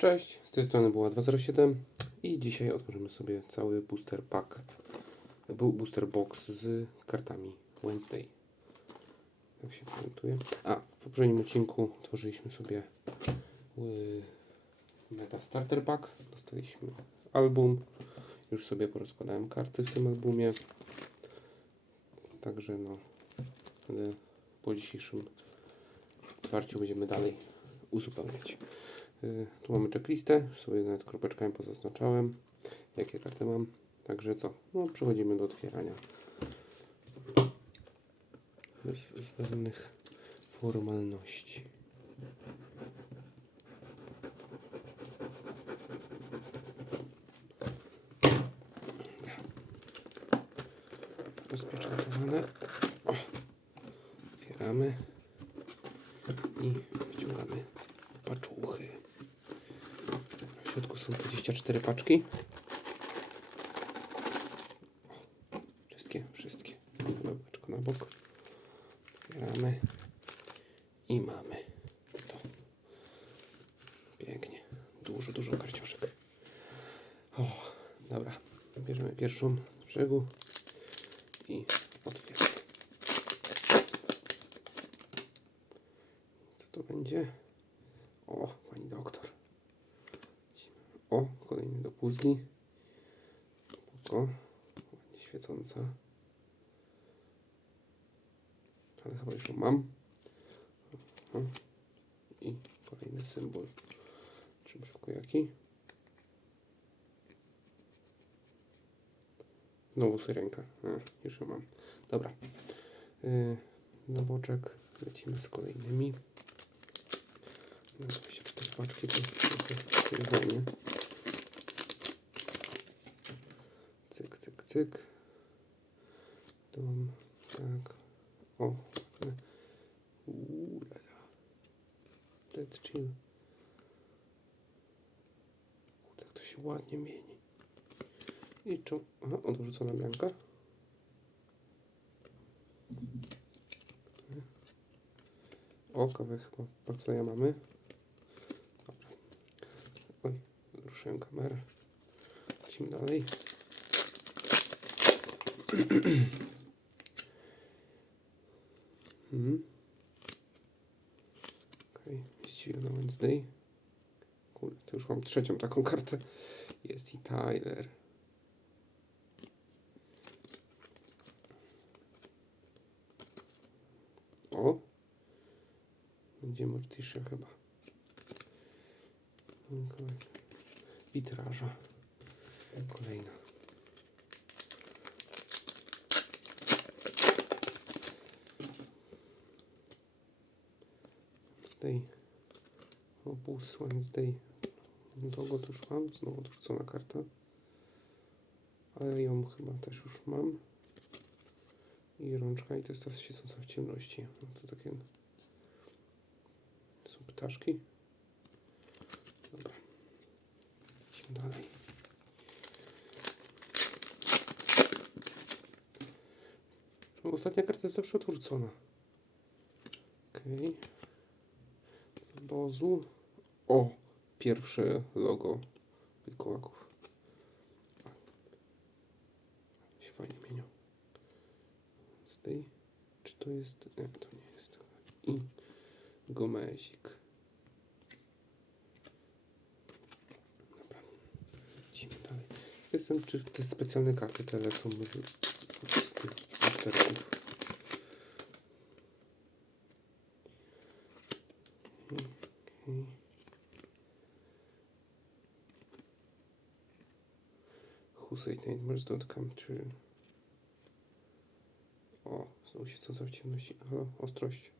Cześć, z tej strony była 207 i dzisiaj otworzymy sobie cały booster pack, booster box z kartami Wednesday. Jak się prezentuje. A, w poprzednim odcinku tworzyliśmy sobie y, Mega Starter Pack. Dostaliśmy album. Już sobie porozkładałem karty w tym albumie. Także no, ale po dzisiejszym otwarciu będziemy dalej uzupełniać. Y, Tu mamy checklistę, sobie nawet kropeczkami pozaznaczałem, jakie karty mam. Także co? No, przechodzimy do otwierania. Bez zbędnych formalności. Rozpieczętowane. Otwieramy i wyciągamy paczuchy. W środku są 24 paczki. Wszystkie, wszystkie. Paczko na bok. Otwieramy i mamy to. Pięknie. Dużo, dużo karcioszek. O, dobra. Bierzemy pierwszą z brzegu i otwieramy. Co to będzie? O, pani doktor. O, do puzli. Spoko. Świecąca. Ale chyba już ją mam. Aha. I kolejny symbol. Czy szybko jaki? Znowu syrenka. A, już ją mam. Dobra. Yy, na boczek lecimy z kolejnymi. No, 24 paczki to zajmie. Cyk. Dom, tak. O, ładne. Uuu. Dead chill. Kurde, jak to się ładnie mieni. I czu... Aha, odwrócona mianka. O, kawę chyba Baxleya mamy. Dobra. Oj, ruszyłem kamerę. Lecimy dalej. Mhm. Okej, okay. na Wednesday. Kurde, to już mam trzecią taką kartę. Jest i Tyler. O! Będzie Morticia chyba. Witraża. Kolejna. Wednesday. Opus Wednesday. Długo to już mam. Znowu odwrócona karta. Ale ją chyba też już mam. I rączka i to jest teraz świecąca w ciemności. No to takie są ptaszki. Dobra. Idźmy dalej. Ostatnia karta jest zawsze odwrócona. Okej. Z obozu. O! Pierwsze logo wilkołaków. Się fajnie mienią. Z tej. Czy to jest. Nie, to nie jest. I gomezik. Dobra. Dalej. Jestem, czy te specjalne karty te lecą z, z, tych afterków. Okay. Said nightmares don't come true? O, znowu się co w ciemności. Halo, ostrość.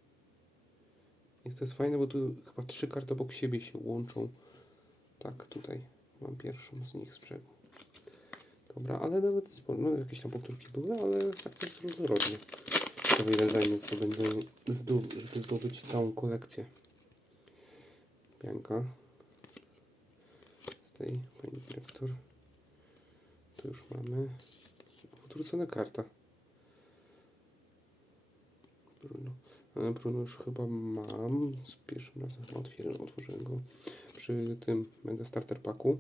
I to jest fajne, bo tu chyba trzy karty obok siebie się łączą. Tak, tutaj mam pierwszą z nich z brzegu. Dobra, ale nawet sporo, no jakieś tam powtórki były, ale tak jest różnorodnie. To ile zajmie, co będę zdobyć, żeby zdobyć całą kolekcję. Pianka. Z tej pani dyrektor. To już mamy. Odwrócona karta. Bruno. Bruno już chyba mam. Z pierwszym razem chyba otwierałem, otworzyłem go. przy tym Mega Starter Packu.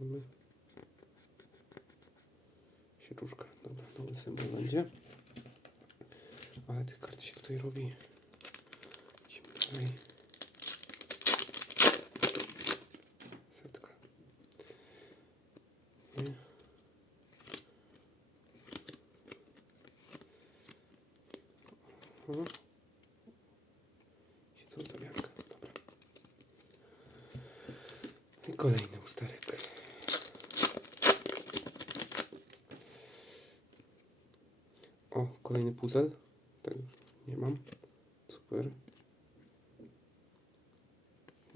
Mamy sieczuszka. Dobra, nowy symbol będzie. Ale tych kart się tutaj robi. Idziemy. Setka. Nie. Aha. Siedząca wianka. Dobra. I kolejny usterek. O, kolejny puzzle. Tego nie mam. Super.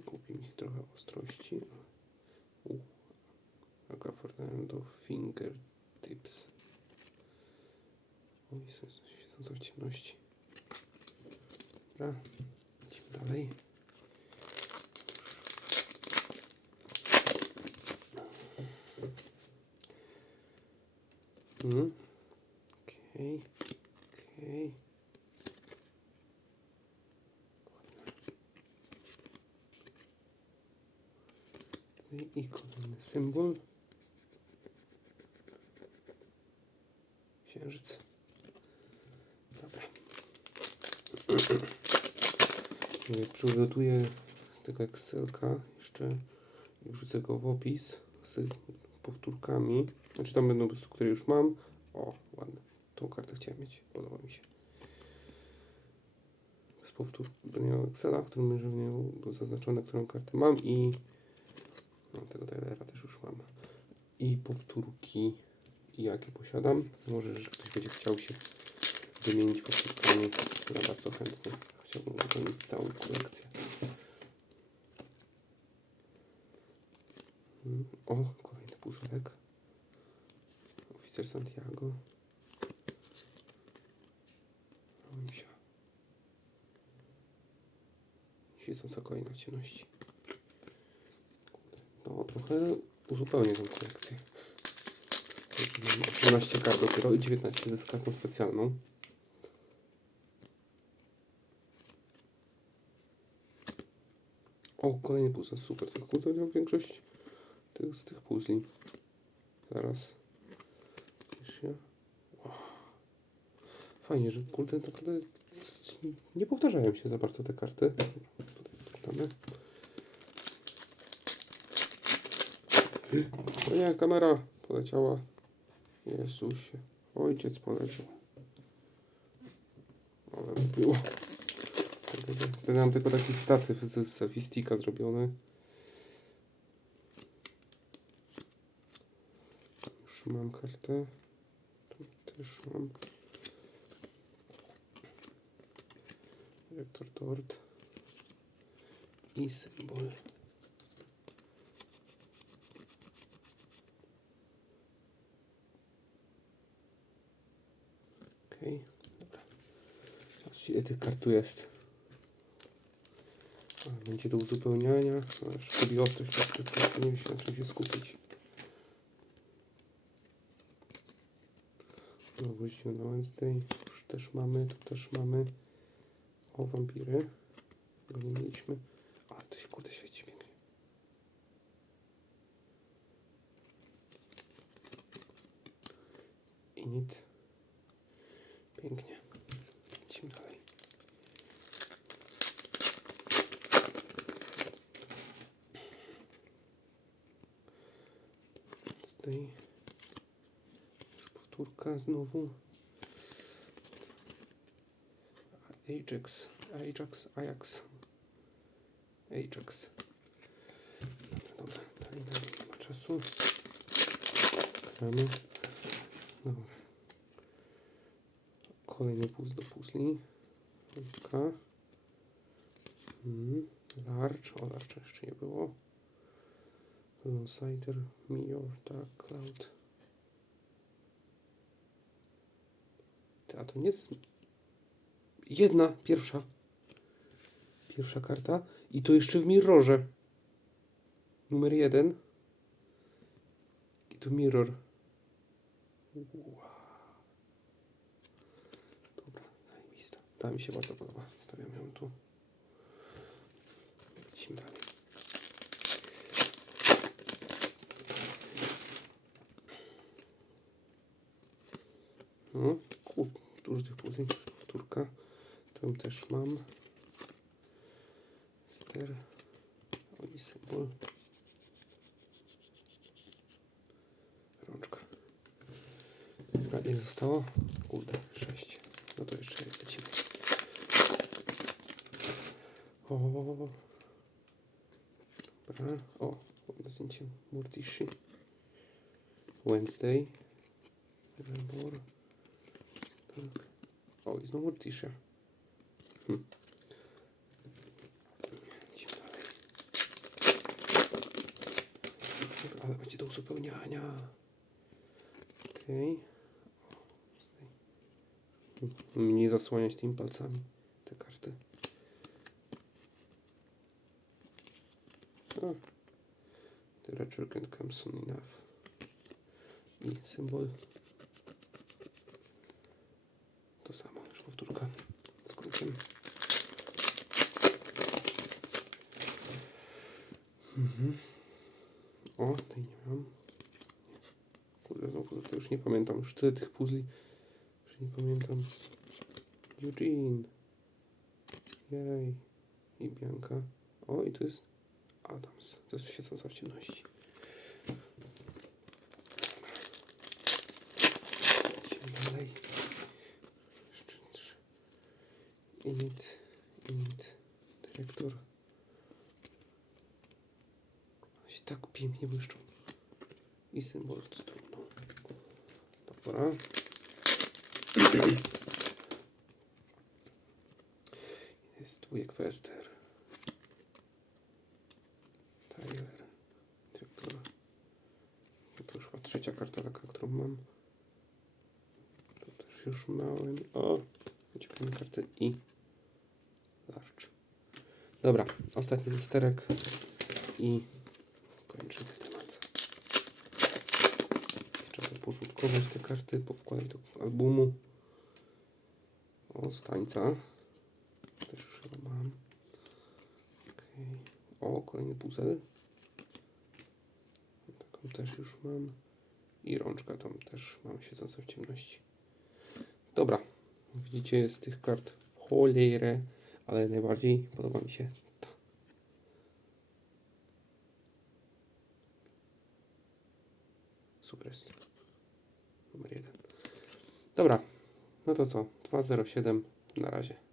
Kupi mi trochę ostrości. U. Aga Fernando Fingertips. Oj, są świecące w ciemności. Dobra, idźmy dalej. Mhm. Okej, okej. Tutaj I kolejny symbol. Księżyc. Dobra. Mówię, Przygotuję tego Excelka jeszcze i wrzucę go w opis z powtórkami. Znaczy tam będą które już mam. O, ładne. Tą kartę chciałem mieć. Podoba mi się. Z powtór będę miał Excela, w którym będzie miał zaznaczone, którą kartę mam i no, tego Tylera też już mam. I powtórki, jakie posiadam. Może, że ktoś będzie chciał się wymienić powtórkami. Ja bardzo chętnie. Chciałbym wypełnić całą kolekcję. O, kolejny puzzlek. Oficer Santiago. Romsia. Świecąca kolejna w ciemności. No, trochę uzupełnię tą kolekcję. Mam 18 kart dopiero i 19 z kartą specjalną. O, kolejny puzzle, super. Tak kurde, miał większość tych, z tych puzli. Zaraz. Wow. Fajnie, że kurde, naprawdę c- nie powtarzają się za bardzo te karty. Tutaj. O nie, kamera poleciała. Jezusie. Ojciec poleciał. Ale było. Wtedy mam tylko taki statyw z Sofistika zrobiony. Już mam kartę. Tu też mam. Rektor tort. I symbol. Okej, dobra. Zobaczcie, ile tych kart tu jest. Będzie do uzupełniania. Szkodzi ostrość nie się na czym się skupić. No, wrócimy na Wednesday. Już też mamy, tu też mamy. O, wampiry. Nie mieliśmy. Ale to się kurde świeci pięknie. I nic. Pięknie. Idźmy dalej. Tutaj powtórka znowu. Ajax, Ajax, Ajax. Ajax. Dobra, dobra, dalej, nie ma czasu. Gramy. Dobra. Kolejny puzzle do puzli. Piątka. Mm. Large. O, large jeszcze nie było. Longsider, Mirror, Dark Cloud. A to nie jest jedna, pierwsza. Pierwsza karta. I to jeszcze w mirrorze. Numer jeden. I tu mirror. Wow. Dobra, zajebista. Ta mi się bardzo podoba. Stawiam ją tu. lecimy dalej. No, dużo tych puzli, powtórka. Tam też mam. Ster. O i symbol. Rączka. Dobra, zostało? Kurde, sześć. No to jeszcze lecimy. O, dobra. O, na zdjęcie Murtishi. Wednesday. O, i znowu Murtisha. Hm. Ale będzie do uzupełniania. Okej. Okay. Mniej zasłaniać tymi palcami te karty. O. The retro can come soon enough. I symbol. To samo, już powtórka z krukiem. Mhm. O, tej nie mam. Kurde, znowu to już nie pamiętam. Już tyle tych puzli, że nie pamiętam. Eugene. Jej. I Bianka. O, i tu jest Adams. To jest świecąca w ciemności. Lecimy dalej. Jeszcze trzy. Init. Init. Dyrektor. One się tak pięknie błyszczą. I symbol z trumną. Dobra. Jest wujek Wester. Tyler. Dyrektor. No to już chyba trzecia karta taka, którą mam. To też już małem. O! Wyciągamy kartę i. Dobra, ostatni lusterek i kończymy temat. Trzeba poszutkować te karty, powkładać do albumu. O, stańca. Też już chyba mam. Okej. O, kolejny puzzle. Taką też już mam. I rączka tam też mam siedzącą w ciemności. Dobra. Widzicie, jest tych kart cholerę, ale najbardziej podoba mi się ta. Super jest. Numer jeden. Dobra. No to co? 207 na razie.